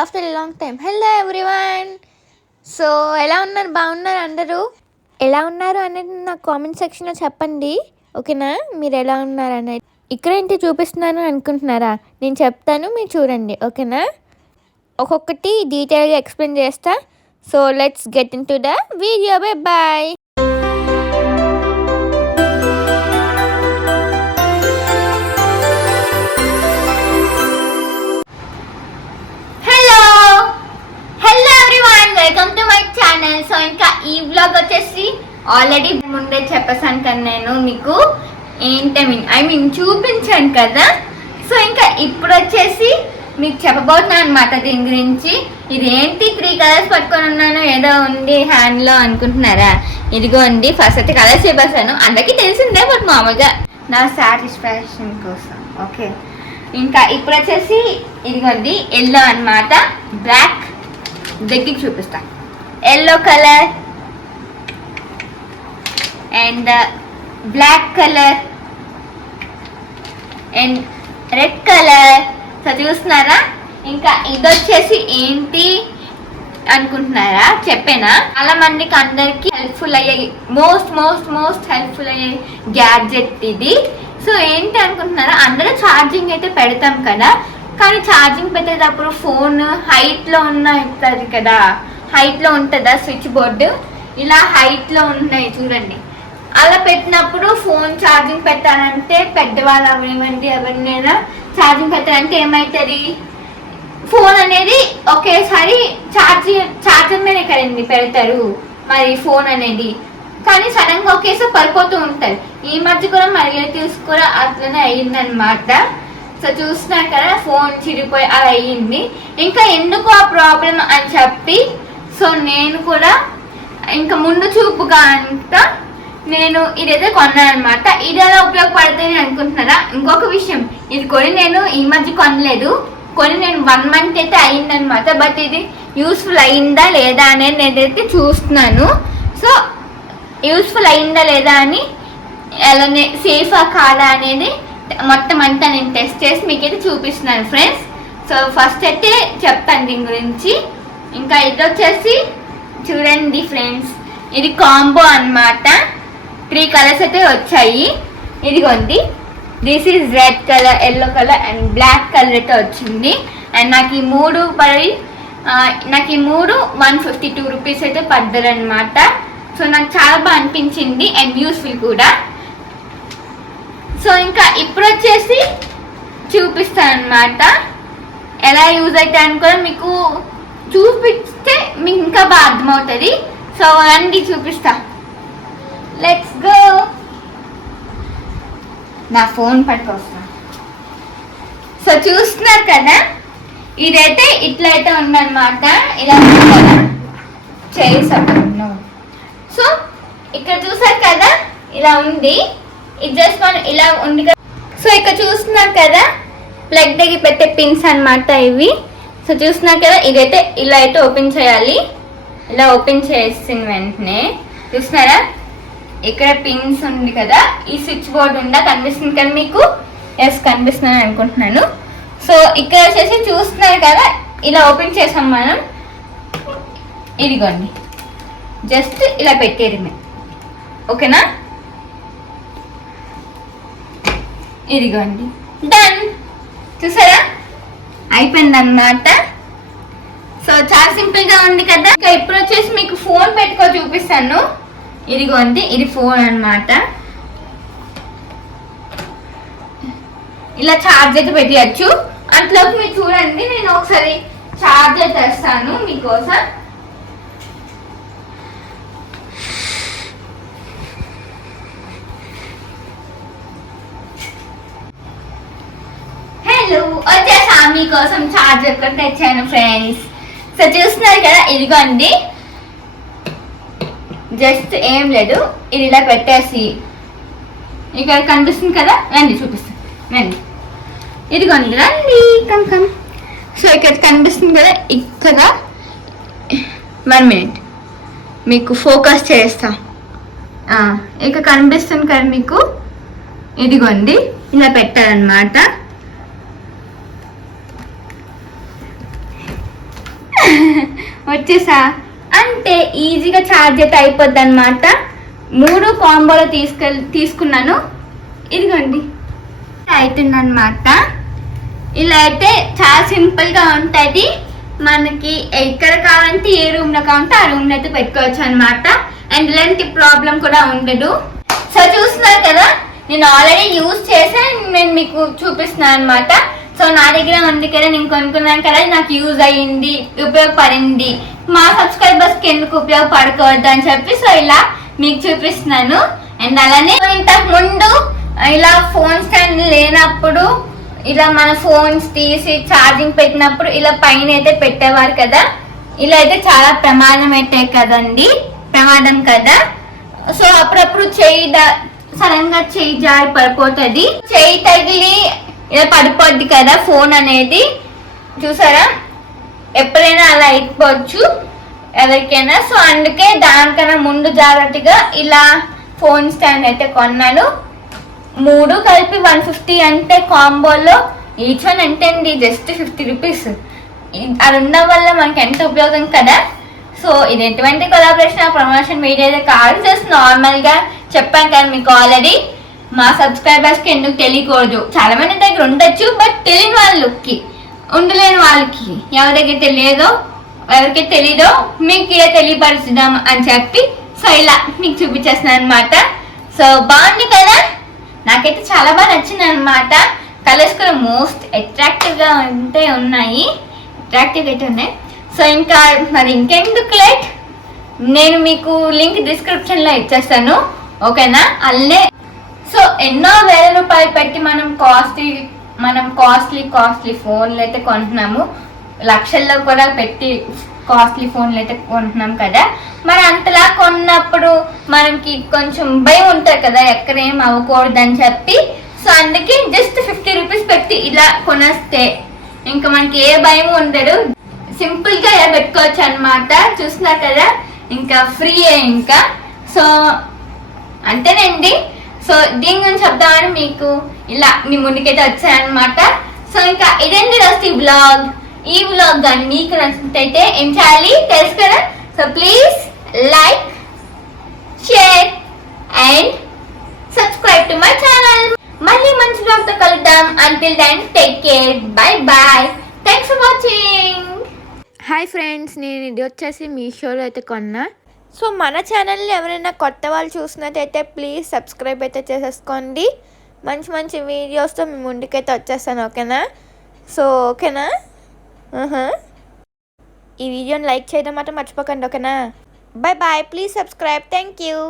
After long time. Hello everyone. So ఎలా ఉన్నారు? బాగున్నారు అందరూ? ఎలా ఉన్నారు అనేది నాకు కామెంట్ సెక్షన్లో చెప్పండి, ఓకేనా? మీరు ఎలా ఉన్నారు అనేది ఇక్కడ ఏంటి చూపిస్తున్నాను అనుకుంటున్నారా? నేను చెప్తాను, మీరు చూడండి, ఓకేనా? ఒక్కొక్కటి డీటెయిల్గా ఎక్స్ప్లెయిన్ చేస్తా. So let's get into the video. Bye bye. Welcome to my channel. So ఇంకా ఈ వ్లాగ్ వచ్చేసి ఆల్రెడీ ముందే చెప్పేసాను కదా, నేను మీకు చూపించాను కదా. సో ఇంకా ఇప్పుడు వచ్చేసి మీకు చెప్పబోతున్నాను అనమాట దీని గురించి. ఇది ఏంటి 3 కలర్స్ పట్టుకొని ఉన్నాను, ఏదో ఉంది హ్యాండ్లో అనుకుంటున్నారా? ఇదిగోండి, ఫస్ట్ అయితే కలర్స్ చెప్పేసాను, అందరికీ తెలిసిందే, బట్ మామూలుగా నా సాటిస్ఫాక్షన్ కోసం. ఓకే, ఇంకా ఇప్పుడు వచ్చేసి ఇదిగోండి ఎల్లో అనమాట, బ్లాక్. దగ్గరికి చూపిస్తా. Yellow colour and black colour and red colour. So చూస్తున్నారా? ఇంకా ఇది వచ్చేసి ఏంటి అనుకుంటున్నారా? చెప్పేనా? చాలా మందికి అందరికి హెల్ప్ఫుల్ అయ్యే మోస్ట్ హెల్ప్ఫుల్ అయ్యే గ్యాడ్జెట్ ఇది. సో ఏంటి అనుకుంటున్నారా? అందరూ ఛార్జింగ్ అయితే పెడతాం కదా, కానీ ఛార్జింగ్ పెట్టేటప్పుడు ఫోన్ హైట్లో ఉంటుంది కదా, హైట్లో ఉంటుందా స్విచ్ బోర్డు? ఇలా హైట్లో ఉన్నాయి చూడండి. అలా పెట్టినప్పుడు ఫోన్ ఛార్జింగ్ పెట్టాలంటే పెద్దవాళ్ళు అవనివ్వండి ఎవరినైనా ఛార్జింగ్ పెట్టాలంటే ఏమవుతుంది, ఫోన్ అనేది ఒకేసారి ఛార్జర్ మీద కదండి పెడతారు మరి ఫోన్ అనేది, కానీ సడన్గా ఒకేసారి పడిపోతూ ఉంటుంది. ఈ మధ్య కూడా మా రిలేటివ్స్ కూడా అట్లనే అయ్యిందనమాట. సో చూస్తున్నారు కదా, ఫోన్ చిరిగిపోయి అలా అయ్యింది. ఇంకా ఎందుకు ఆ ప్రాబ్లం అని చెప్పి సో నేను కూడా ఇంకా ముందు చూపుగా అంతా నేను ఇదైతే కొన్నాను అనమాట. ఇది ఎలా ఉపయోగపడుతుంది అనుకుంటున్నారా? ఇంకొక విషయం, ఇది కొని నేను ఈ మధ్య కొనలేదు, కొని నేను 1 month అయితే అయ్యిందనమాట. బట్ ఇది యూస్ఫుల్ అయిందా లేదా అనేది నేనైతే చూస్తున్నాను. సో యూస్ఫుల్ అయిందా లేదా అని, అలానే సేఫా కాదా అనేది మొత్తం అంతా నేను టెస్ట్ చేసి మీకైతే చూపిస్తున్నాను ఫ్రెండ్స్. సో ఫస్ట్ అయితే చెప్తాను దీని గురించి. ఇంకా ఇది వచ్చేసి చూడండి ఫ్రెండ్స్, ఇది కాంబో అన్నమాట. 3 కలర్స్ అయితే వచ్చాయి. ఇదిగోండి, this is red colour, yellow colour and black colour అయితే వచ్చింది. అండ్ నాకు ఈ మూడు 152 రూపీస్ అయితే పడ్డారనమాట. సో నాకు చాలా బాగా అనిపించింది అండ్ యూస్ఫుల్ కూడా. సో ఇంకా ఇప్పుడు వచ్చేసి చూపిస్తాను అనమాట ఎలా యూజ్ అవుతాయని కూడా. మీకు చూపిస్తే మీకు ఇంకా బాగా అర్థమవుతుంది. సో రండి చూపిస్తా, లెట్స్ గో. నా ఫోన్ పట్టుకొస్తా. సో చూస్తున్నారు కదా, ఇదైతే ఇట్లా అయితే ఉందన్నమాట. ఇలా కదా చేసాను. సో ఇక్కడ చూసారు కదా, ఇలా ఉంది. ఇది జస్ట్ మనం ఇలా ఉంది కదా. సో ఇక్కడ చూస్తున్నారు కదా, ప్లగ్ దగ్గర పెట్టే పిన్స్ అనమాట ఇవి. సో చూస్తున్నారు కదా, ఇదైతే ఇలా అయితే ఓపెన్ చేయాలి. ఇలా ఓపెన్ చేసిన వెంటనే చూస్తున్నారా, ఇక్కడ పిన్స్ ఉంది కదా, ఈ స్విచ్ బోర్డు ఉందా కనిపిస్తుంది కదా మీకు? ఎస్ కనిపిస్తుందని అనుకుంటున్నాను. సో ఇక్కడ వచ్చేసి చూస్తున్నారు కదా, ఇలా ఓపెన్ చేసాం మనం. ఇదిగోండి, జస్ట్ ఇలా పెట్టేది, ఓకేనా? ఇదిగోండి, డన్. చూసారా, అయిపోయింది అన్నమాట. సో చాలా సింపుల్ గా ఉంది కదా. ఇంకా ఇప్పుడు వచ్చేసి మీకు ఫోన్ పెట్టుకో చూపిస్తాను. ఇదిగోండి, ఇది ఫోన్ అన్నమాట. ఇలా ఛార్జర్ పెట్టచ్చు. అంతలోకి మీరు చూడండి, నేను ఒకసారి ఛార్జర్ తెస్తాను మీకోసం. వచ్చేసా మీకోసం ఛార్జర్ కూడా తెచ్చాను ఫ్రెండ్స్. సో చూస్తున్నారు కదా, ఇదిగోండి, జస్ట్ ఏం లేదు, ఇది ఇలా పెట్టేసి ఇక్కడ కనిపిస్తుంది కదా, రండి చూపిస్తాను, రండి. ఇదిగోండి, రండి, కమ్. సో ఇక్కడ కనిపిస్తుంది కదా, ఇక్కడ 1 minute మీకు ఫోకస్ చేస్తా. ఇక్కడ కనిపిస్తుంది కదా మీకు, ఇదిగోండి, ఇలా పెట్టాలన్నమాట. వచ్చేసా అంటే ఈజీగా ఛార్జ్ అయితే అయిపోద్ది అనమాట. 3 కాంబోలో తీసుకున్నాను. ఇదిగోండి అవుతుందన్నమాట. ఇలా అయితే చాలా సింపుల్గా ఉంటుంది. మనకి ఎక్కడ కావాలంటే ఏ రూమ్లో కావాలంటే ఆ రూమ్లో అయితే పెట్టుకోవచ్చు అనమాట. అండ్ ఇలాంటి ప్రాబ్లం కూడా ఉండదు. సో చూస్తున్నారు కదా, నేను ఆల్రెడీ యూజ్ చేసి నేను మీకు చూపిస్తున్నాను అనమాట. సో నా దగ్గర ఉంది కదా, నేను కొనుక్కున్నాను కదా, నాకు యూజ్ అయ్యింది, ఉపయోగపడింది. మా సబ్స్క్రైబర్స్కి ఎందుకు ఉపయోగపడకూడదు అని చెప్పి సో ఇలా మీకు చూపిస్తున్నాను. అండ్ అలానే ఇంతకు ముందు ఇలా ఫోన్ స్టాండ్ లేనప్పుడు ఇలా మన ఫోన్స్ తీసి ఛార్జింగ్ పెట్టినప్పుడు ఇలా పైన అయితే పెట్టేవారు కదా. ఇలా అయితే చాలా ప్రమాదం అయితే కదండి, ప్రమాదం కదా. సో అప్పుడప్పుడు సడన్ గా చెయ్యి జారి పడిపోతుంది, చెయ్యి తగిలి ఇలా పడిపోద్ది కదా ఫోన్ అనేది. చూసారా, ఎప్పుడైనా అలా అయిపోవచ్చు ఎవరికైనా. సో అందుకే దానికన్నా ముందు జాగ్రత్తగా ఇలా ఫోన్ స్టాండ్ అయితే కొన్నాను. 3 కలిపి 150 అంటే కాంబోలో ఈచ్ వన్ ఎంత అండి, జస్ట్ 50 రూపీస్. అది ఉండడం వల్ల మనకి ఎంత ఉపయోగం కదా. సో ఇది ఎటువంటి కొలాబరేషన్ ప్రమోషన్ వీడియో అయితే కాదు, జస్ట్ నార్మల్గా చెప్పాను కదా మీకు ఆల్రెడీ. మా సబ్స్క్రైబర్స్కి ఎందుకు తెలియకూడదు, చాలా మంది దగ్గర ఉండొచ్చు, బట్ తెలియని వాళ్ళకి, ఉండలేని వాళ్ళకి, ఎవరి దగ్గర తెలియదో ఎవరికి తెలీదో మీకు ఇలా తెలియపరుచుదాం అని చెప్పి సో ఇలా మీకు చూపించేస్తున్నాను అనమాట. సో బాగుంది కదా, నాకైతే చాలా బాగా నచ్చింది అనమాట. కలర్స్ కూడా మోస్ట్ అట్రాక్టివ్గా ఉన్నాయి, అట్రాక్టివ్ అయితే ఉన్నాయి. సో ఇంకా మరి ఇంకెందుకు లేట్, నేను మీకు లింక్ డిస్క్రిప్షన్లో ఇచ్చేస్తాను, ఓకేనా. అల్లే సో ఎన్నో వేల రూపాయలు పెట్టి మనం కాస్ట్లీ ఫోన్లు అయితే కొంటున్నాము, లక్షల్లో కూడా పెట్టి కాస్ట్లీ ఫోన్లు అయితే కొంటున్నాం కదా. మరి అంతలా కొన్నప్పుడు మనకి కొంచెం భయం ఉంటుంది కదా, ఎక్కడ ఏం అవ్వకూడదు అని చెప్పి. సో అందుకే జస్ట్ 50 రూపీస్ పెట్టి ఇలా కొనేస్తే ఇంకా మనకి ఏ భయం ఉండదు, సింపుల్గా ఇలా పెట్టుకోవచ్చు అనమాట. చూస్తున్నారు కదా, ఇంకా ఫ్రీయే ఇంకా. సో అంతేనండి. సో దీని గురించి చెప్దామని మీకు ఇలా మీ ముందుకైతే వచ్చాయన్నమాట. సో ఇంకా ఇదేంటి రోజు ఈ బ్లాగ్ కానీ మీకు నచ్చినట్టయితే ఏం చేయాలి తెలుసు కదా. So please like, share and subscribe to my channel. మళ్ళీ మంచి బ్లాగ్తో కలుద్దాం. Until then take care, bye bye, thanks for watching. Hi friends, నేను ఇది వచ్చేసి మీషోలో అయితే కొన్నా. సో మన ఛానల్ని ఎవరైనా కొత్త వాళ్ళు చూసినట్టయితే ప్లీజ్ సబ్స్క్రైబ్ అయితే చేసేసుకోండి. మంచి మంచి వీడియోస్తో మీ ముందుకైతే వచ్చేస్తాను, ఓకేనా. సో ఓకేనా, ఈ వీడియోని లైక్ చేయడం మాత్రం మర్చిపోకండి, ఓకేనా. Bye bye, please subscribe, thank you.